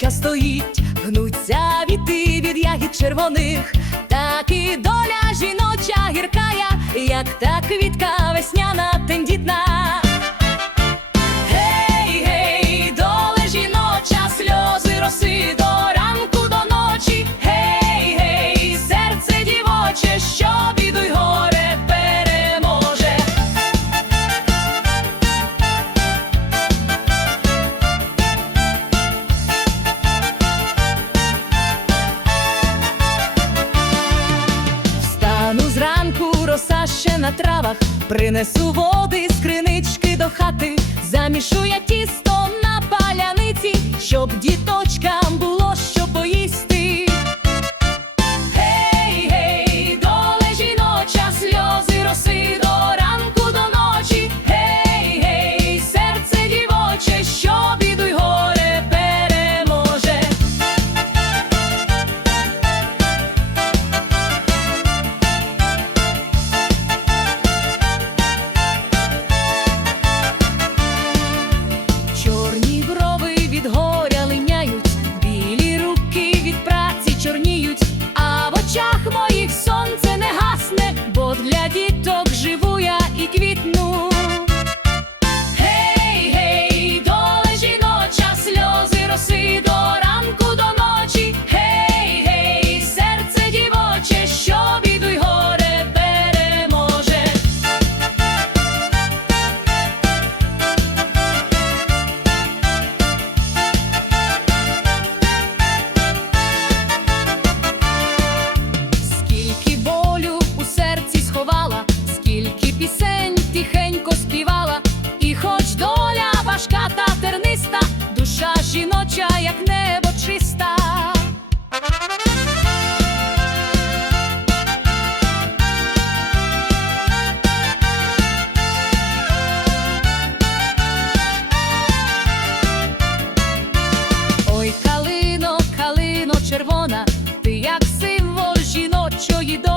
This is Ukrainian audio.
Донька стоїть, гнуться віти від ягід червоних, так і доля жіноча гіркая, як та квітка. На травах, принесу води з для діток живу я і квітну. sure you do.